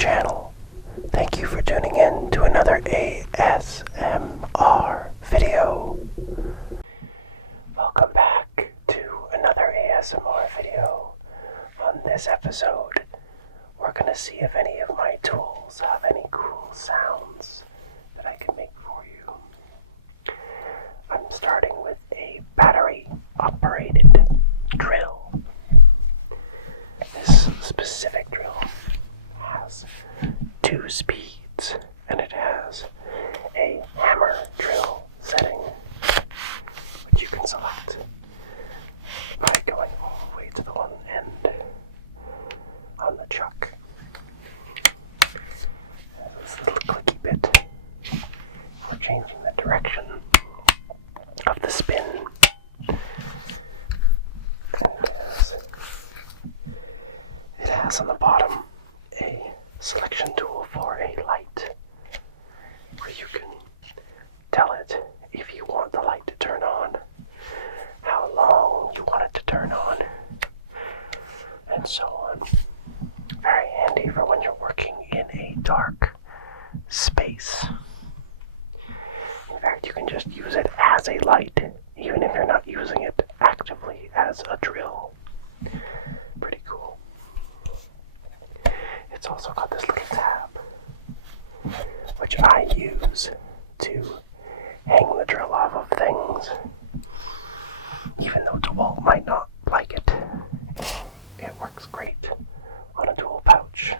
channel. Thank you for tuning in to another ASMR video. Welcome back to another ASMR video. On this episode, we're going to see if any of my tools have any cool sounds that I can make for you. I'm starting with a battery-operated drill. This specific drill has 2 speeds, and it has a hammer drill setting, which you can select by going all the way to the one end on the chuck. This little clicky bit for changing the direction of the spin. It has on the bottom a selection tool for a light, where you can tell it if you want the light to turn on, how long you want it to turn on, and so on. Very handy for when you're working in a dark space. In fact, you can just use it as a light, even if you're not using it actively as a drill. Pretty cool. It's also got this little tab, which I use to hang the drill off of things. Even though DeWalt might not like it, it works great on a tool pouch.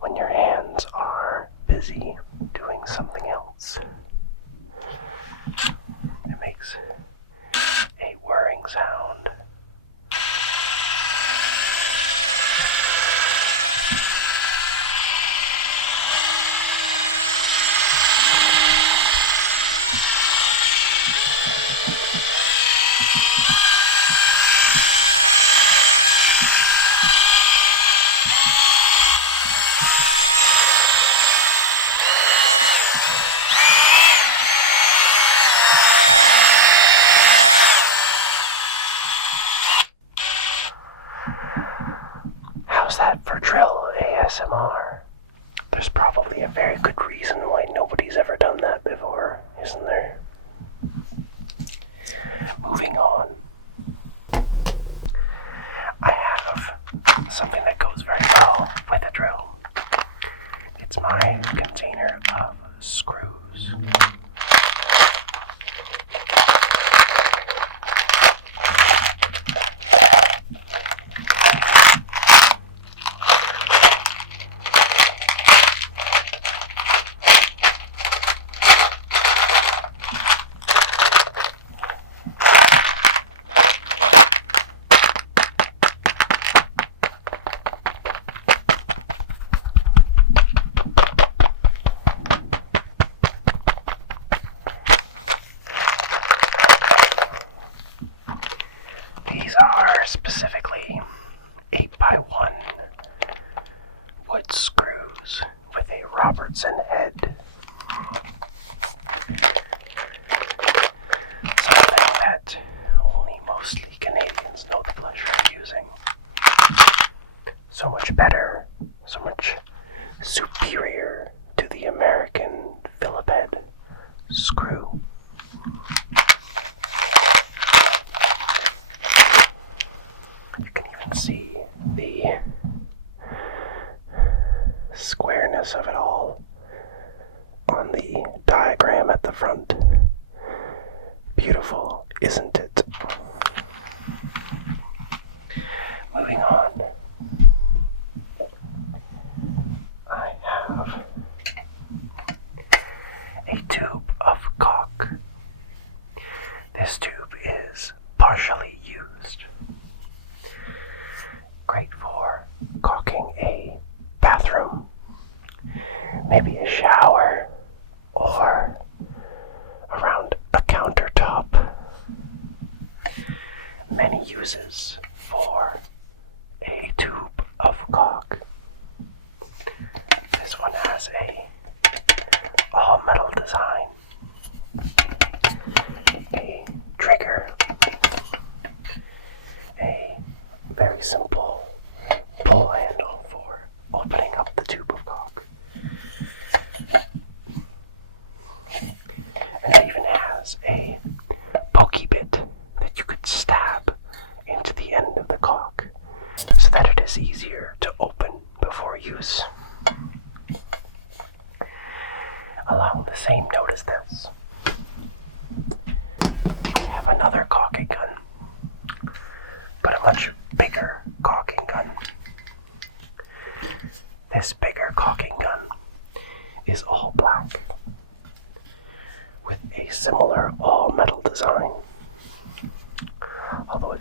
When your hands are busy doing something else, it makes a whirring sound. How's that for drill ASMR? There's probably a very good reason why nobody's ever done that before, isn't there? Moving on. I have something that goes very well with a drill. It's my container of screws. These are specifically 8x1 wood screws with a Robertson head. Something that only mostly Canadians know the pleasure of using. So much better, so much superior to the American Phillip head screw. You can even see the squareness of it all on the diagram at the front. Beautiful, isn't it? Moving on. I have a tube of caulk. This tube is partially used. Great for caulking a bathroom, maybe a shower, or around a countertop. Many uses for a tube of caulk. This one has a all-metal design, a trigger, a very simple pull handle for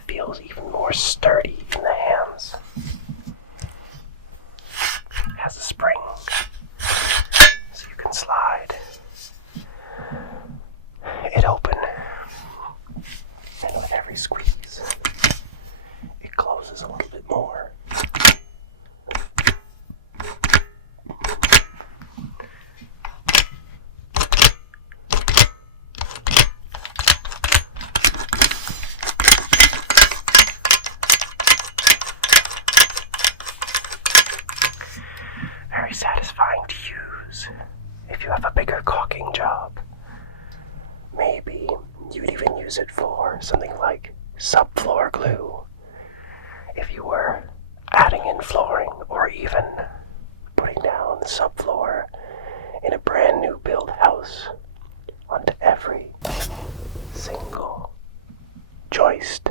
feels even more sturdy in the hands. It has a spring, so you can slide it open, and with every squeeze, it closes a little bit more. Very satisfying to use if you have a bigger caulking job. Maybe you'd even use it for something like subfloor glue if you were adding in flooring, or even putting down the subfloor in a brand new build house onto every single joist.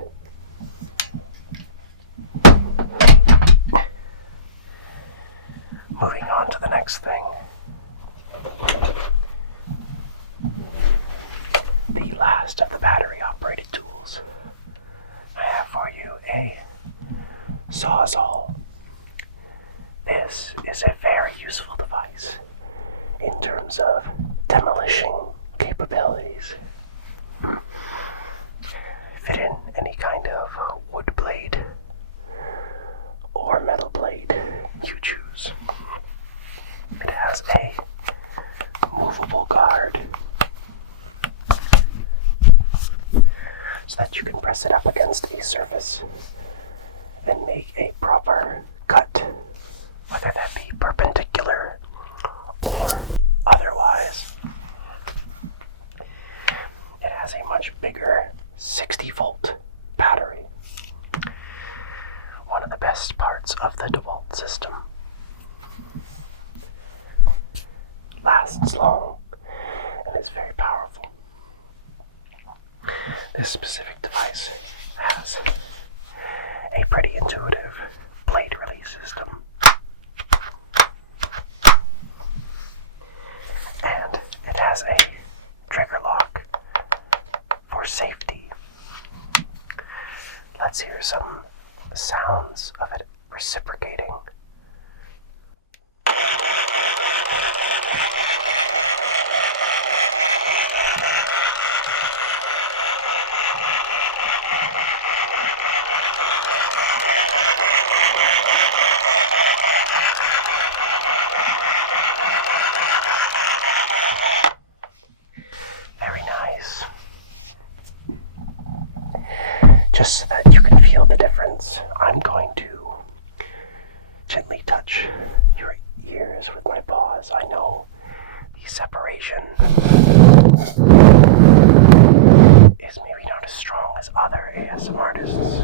Moving on to the next thing. The last of the battery-operated tools. I have for you a Sawzall. This is a very useful device in terms of demolition capabilities. Fit in any kind of wood blade or metal blade you choose. It has a movable guard so that you can press it up against a surface and make a proper cut, whether that be perpendicular or otherwise. It has a much bigger 60-volt battery, one of the best parts of the DeWalt system. Lasts long and is very powerful. This specific device has a pretty intuitive blade release system, and it has a trigger lock for safety. Let's hear some sounds of it reciprocating. Very nice. Just so that you can feel the difference, I'm going to gently touch your ears with my paws. I know the separation is maybe not as strong as other ASMR artists.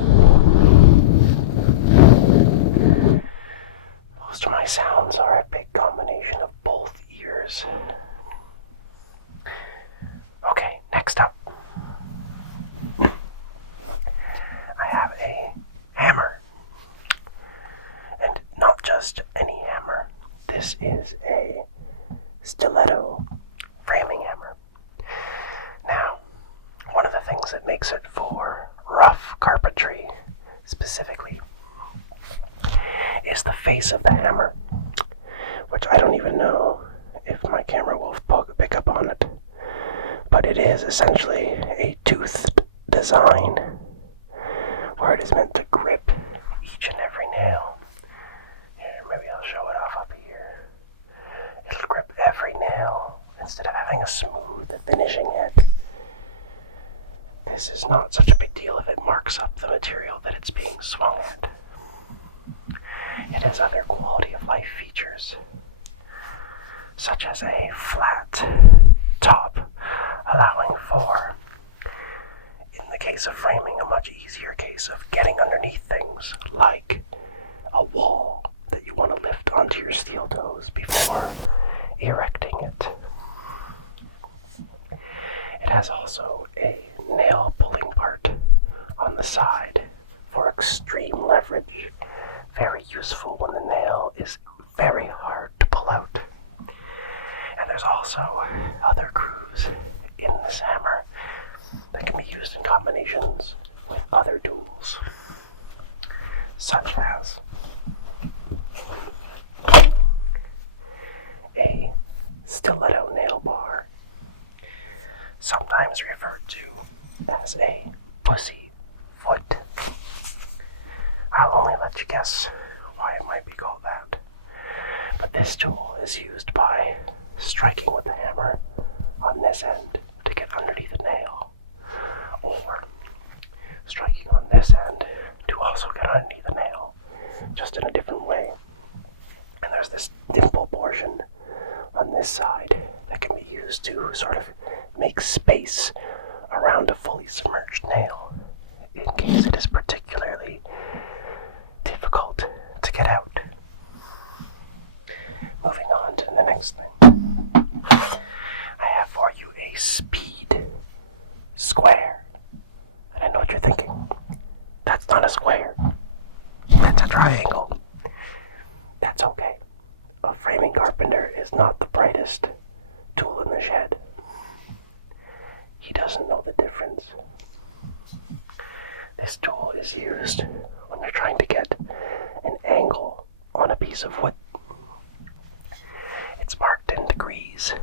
Most of my sounds are a big combination of both ears. Okay, next up, I have a hammer. And not just any hammer. This is a stiletto framing hammer. Now, one of the things that makes it for rough carpentry specifically is the face of the hammer, which I don't even know if my camera will pick up on it, but it is essentially a toothed design where it is meant to grip each and every nail. Here, maybe I'll show it off up here. It'll grip every nail instead of having a smooth finishing head. This is not such a big deal if it marks up the material that it's being swung at. It has other quality of life features, such as a flat top, allowing for, in the case of framing, a much easier case of getting underneath things, like a wall that you want to lift onto your steel toes before erecting it. It has also a nail pulling part on the side for extreme leverage. Very useful when the nail is very hard to pull out. And there's also other grooves in this hammer that can be used in combinations with other tools, such as a stiletto nail bar, sometimes referred to as a pussy foot. I'll only let you guess why it might be called that. But this tool is used by striking with the hammer on this end to get underneath the nail, or striking on this end to also get underneath the nail, just in a different way. And there's this dimple portion on this side that can be used to sort of make space around a fully submerged nail in case it is particularly difficult to get out. Moving on to the next thing. I have for you a speed square. And I know what you're thinking. That's not a square. That's a triangle. That's okay. A framing carpenter is not the brightest tool in the shed. He doesn't know the difference. This tool is used when you're trying to get an angle on a piece of wood. It's marked in degrees,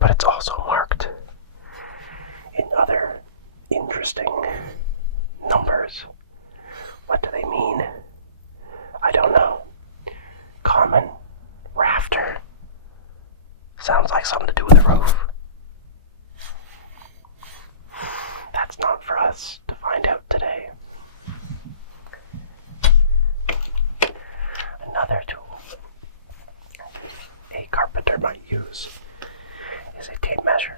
but it's also marked in other interesting numbers. What do they mean? I don't know. Common, rafter. Sounds like something to do with a roof. That's not for us to find out today. Another tool a carpenter might use is a tape measure.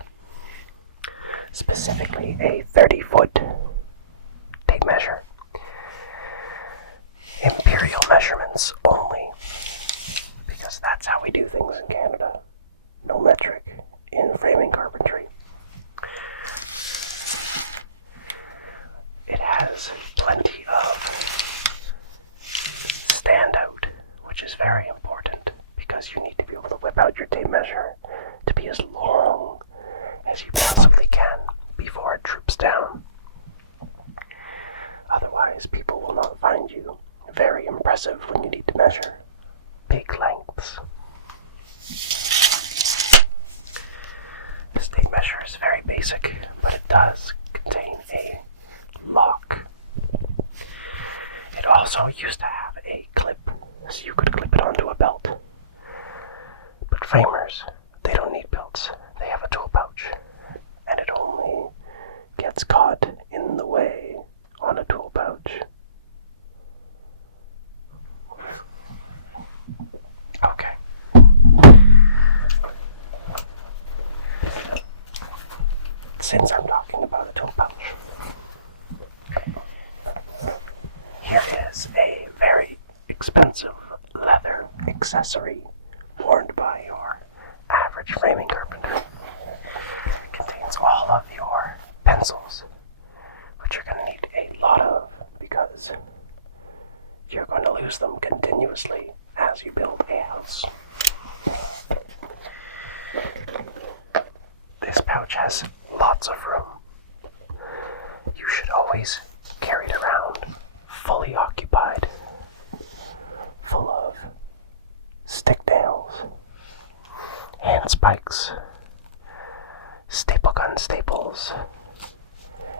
Specifically a 30-foot tape measure. Imperial measurements only, because that's how we do things in Canada. No metric in framing carpentry. It has plenty of standout, which is very important because you need to be able to whip out your tape measure to be as long as you possibly can before it droops down. Otherwise, people will not find you very impressive when you need to measure big lengths. This tape measure is very basic, but it does contain a lock. It also used to have a clip, so you could clip it onto a belt. But framers, they don't need belts. They have a tool pouch, and it only gets caught in the way on a tool pouch. Okay. Since I'm talking about a tool pouch, here is a very expensive leather accessory worn by your average framing carpenter. It contains all of your pencils, which you're going to need a lot of because you're going to lose them continuously as you build a house. This pouch has lots of room. You should always carry it around fully occupied, full of stick nails, hand spikes, staple gun staples,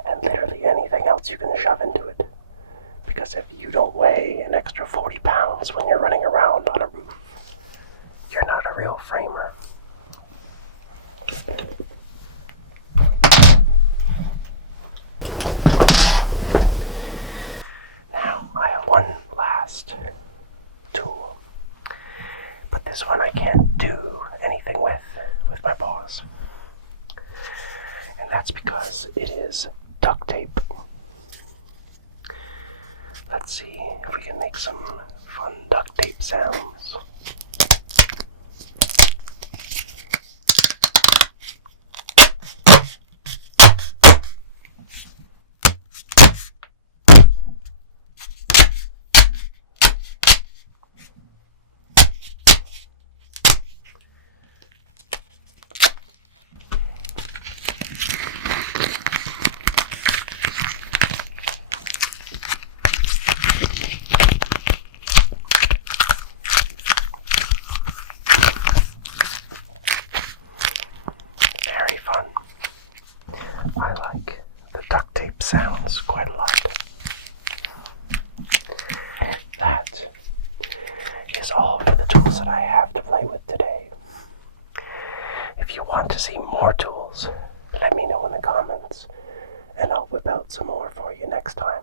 and literally anything else you can shove into it. Because if you don't weigh an extra 40 pounds when you're running around on a roof, you're not a real framer. Now, I have one last tool, but this one I can't do anything with my paws. And that's because it is duct tape. Let's see if we can make some fun duct tape sounds. tools that I have to play with today. If you want to see more tools, let me know in the comments, and I'll whip out some more for you next time.